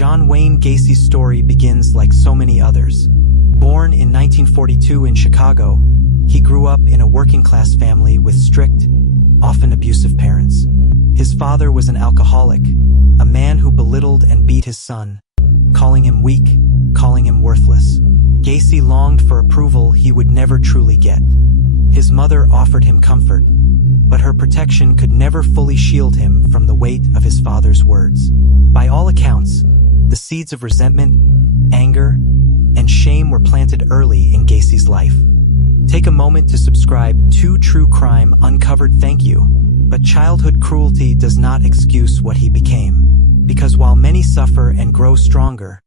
John Wayne Gacy's story begins like so many others. Born in 1942 in Chicago, he grew up in a working-class family with strict, often abusive parents. His father was an alcoholic, a man who belittled and beat his son, calling him weak, calling him worthless. Gacy longed for approval he would never truly get. His mother offered him comfort, but her protection could never fully shield him from the weight of his father's words. By all accounts, the seeds of resentment, anger, and shame were planted early in Gacy's life. Take a moment to subscribe to True Crime Uncovered. Thank you. But childhood cruelty does not excuse what he became. Because while many suffer and grow stronger,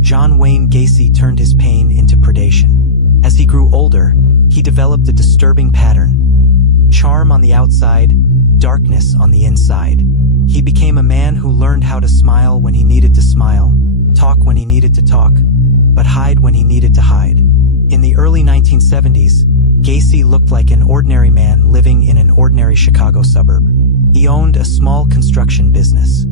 John Wayne Gacy turned his pain into predation. As he grew older, he developed a disturbing pattern. Charm on the outside, darkness on the inside. He became a man who learned how to smile when he needed to smile, talk when he needed to talk, but hide when he needed to hide. In the early 1970s, Gacy looked like an ordinary man living in an ordinary Chicago suburb. He owned a small construction business.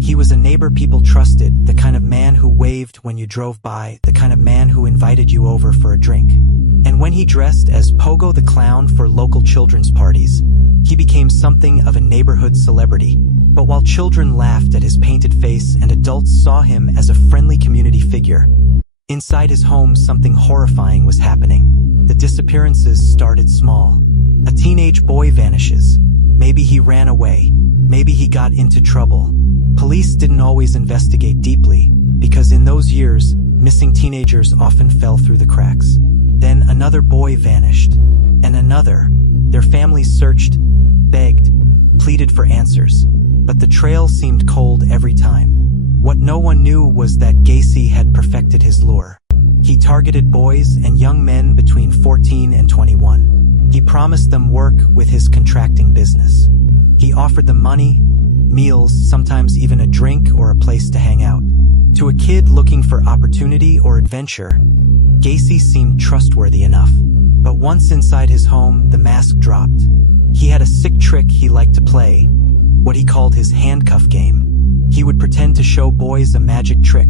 He was a neighbor people trusted, the kind of man who waved when you drove by, the kind of man who invited you over for a drink. And when he dressed as Pogo the Clown for local children's parties, he became something of a neighborhood celebrity. But while children laughed at his painted face and adults saw him as a friendly community figure, inside his home something horrifying was happening. The disappearances started small. A teenage boy vanishes. Maybe he ran away. Maybe he got into trouble. Police didn't always investigate deeply, because in those years, missing teenagers often fell through the cracks. Then another boy vanished, and another. Their families searched, begged, pleaded for answers, but the trail seemed cold every time. What no one knew was that Gacy had perfected his lure. He targeted boys and young men between 14 and 21. He promised them work with his contracting business. He offered them money, meals, sometimes even a drink or a place to hang out. To a kid looking for opportunity or adventure, Gacy seemed trustworthy enough. But once inside his home, the mask dropped. He had a sick trick he liked to play, what he called his handcuff game. He would pretend to show boys a magic trick,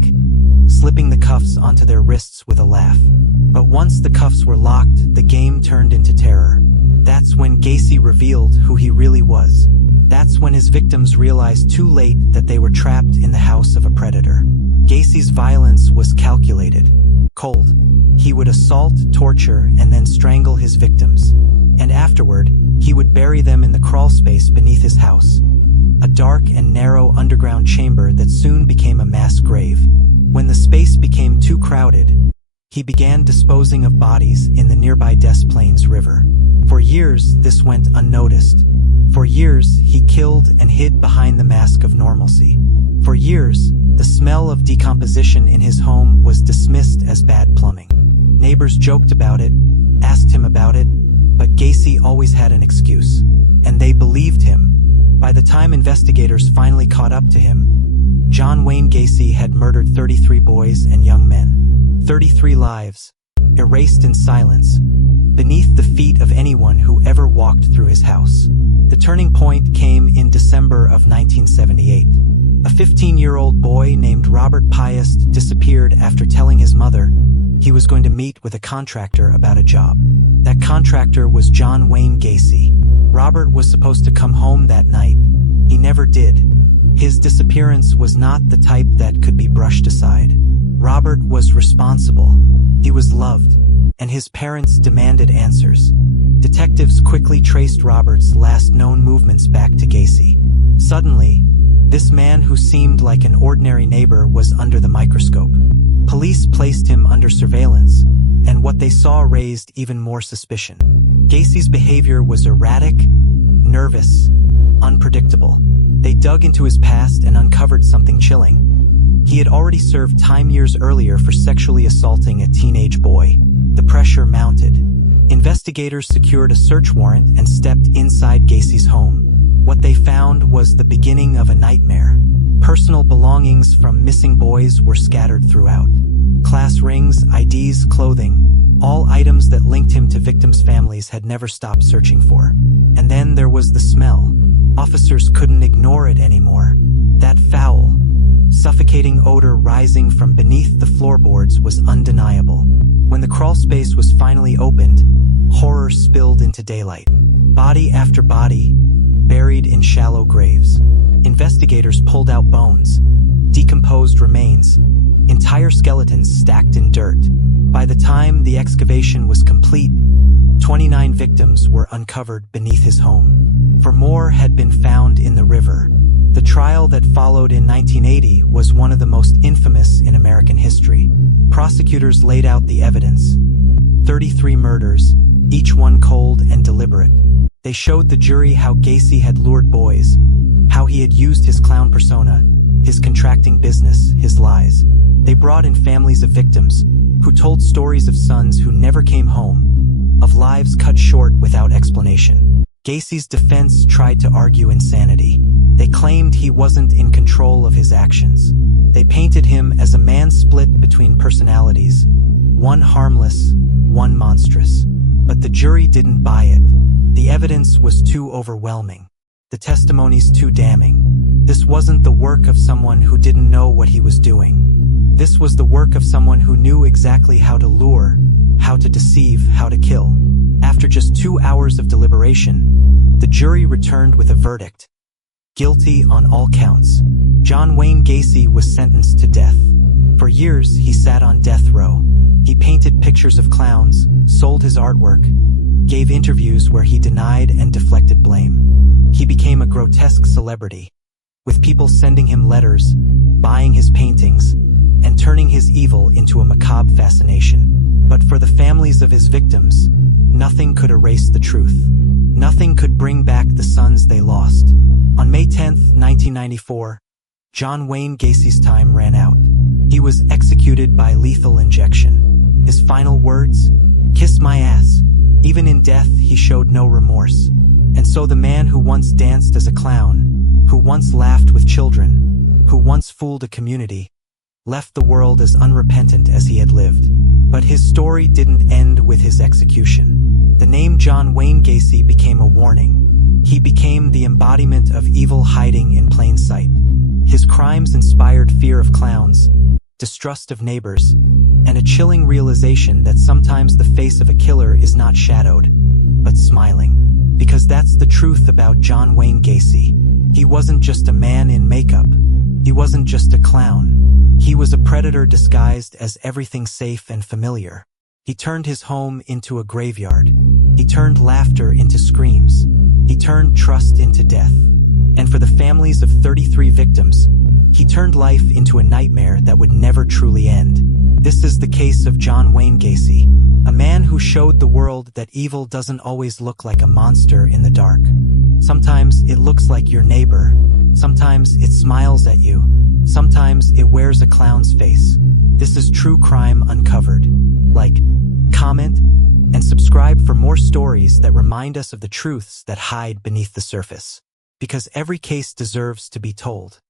slipping the cuffs onto their wrists with a laugh. But once the cuffs were locked, the game turned into terror. That's when Gacy revealed who he really was. That's when his victims realized too late that they were trapped in the house of a predator. Gacy's violence was calculated, cold. He would assault, torture, and then strangle his victims. And afterward, he would bury them in the crawl space beneath his house. A dark and narrow underground chamber that soon became a mass grave. When the space became too crowded, he began disposing of bodies in the nearby Des Plaines River. For years, this went unnoticed. For years, he killed and hid behind the mask of normalcy. For years, the smell of decomposition in his home was dismissed as bad plumbing. Neighbors joked about it, asked him about it, but Gacy always had an excuse. And they believed him. By the time investigators finally caught up to him, John Wayne Gacy had murdered 33 boys and young men. 33 lives, erased in silence, beneath the feet of anyone who ever walked through his house. The turning point came in December of 1978. A 15-year-old boy named Robert Piest disappeared after telling his mother he was going to meet with a contractor about a job. That contractor was John Wayne Gacy. Robert was supposed to come home that night. He never did. His disappearance was not the type that could be brushed aside. Robert was responsible. He was loved, and his parents demanded answers. Detectives quickly traced Robert's last known movements back to Gacy. Suddenly, this man who seemed like an ordinary neighbor was under the microscope. Police placed him under surveillance, and what they saw raised even more suspicion. Gacy's behavior was erratic, nervous, unpredictable. They dug into his past and uncovered something chilling. He had already served time years earlier for sexually assaulting a teenage boy. The pressure mounted. Investigators secured a search warrant and stepped inside Gacy's home. What they found was the beginning of a nightmare. Personal belongings from missing boys were scattered throughout. Class rings, IDs, clothing, all items that linked him to victims' families had never stopped searching for. And then there was the smell. Officers couldn't ignore it anymore. That foul, suffocating odor rising from beneath the floorboards was undeniable. When the crawlspace was finally opened, horror spilled into daylight. Body after body, buried in shallow graves. Investigators pulled out bones, decomposed remains, entire skeletons stacked in dirt. By the time the excavation was complete, 29 victims were uncovered beneath his home. For more had been found in the river. The trial that followed in 1980 was one of the most infamous in American history. Prosecutors laid out the evidence. 33 murders, each one cold and deliberate. They showed the jury how Gacy had lured boys, how he had used his clown persona, his contracting business, his lies. They brought in families of victims, who told stories of sons who never came home, of lives cut short without explanation. Gacy's defense tried to argue insanity. They claimed he wasn't in control of his actions. They painted him as a man split between personalities, one harmless, one monstrous. But the jury didn't buy it. The evidence was too overwhelming. The testimonies too damning. This wasn't the work of someone who didn't know what he was doing. This was the work of someone who knew exactly how to lure, how to deceive, how to kill. After just 2 hours of deliberation, the jury returned with a verdict. Guilty on all counts. John Wayne Gacy was sentenced to death. For years, he sat on death row. He painted pictures of clowns, sold his artwork, gave interviews where he denied and deflected blame. He became a grotesque celebrity, with people sending him letters, buying his paintings, and turning his evil into a macabre fascination. But for the families of his victims, nothing could erase the truth. Nothing could bring back the sons they lost. On May 10, 1994, John Wayne Gacy's time ran out. He was executed by lethal injection. His final words? "Kiss my ass." Even in death, he showed no remorse. And so the man who once danced as a clown, who once laughed with children, who once fooled a community, left the world as unrepentant as he had lived. But his story didn't end with his execution. The name John Wayne Gacy became a warning. He became the embodiment of evil hiding in plain sight. His crimes inspired fear of clowns, distrust of neighbors, and a chilling realization that sometimes the face of a killer is not shadowed, but smiling. Because that's the truth about John Wayne Gacy. He wasn't just a man in makeup. He wasn't just a clown. He was a predator disguised as everything safe and familiar. He turned his home into a graveyard. He turned laughter into screams. He turned trust into death. And for the families of 33 victims, he turned life into a nightmare that would never truly end. This is the case of John Wayne Gacy, a man who showed the world that evil doesn't always look like a monster in the dark. Sometimes it looks like your neighbor. Sometimes it smiles at you. Sometimes it wears a clown's face. This is True Crime Uncovered. Like, comment, and subscribe for more stories that remind us of the truths that hide beneath the surface. Because every case deserves to be told.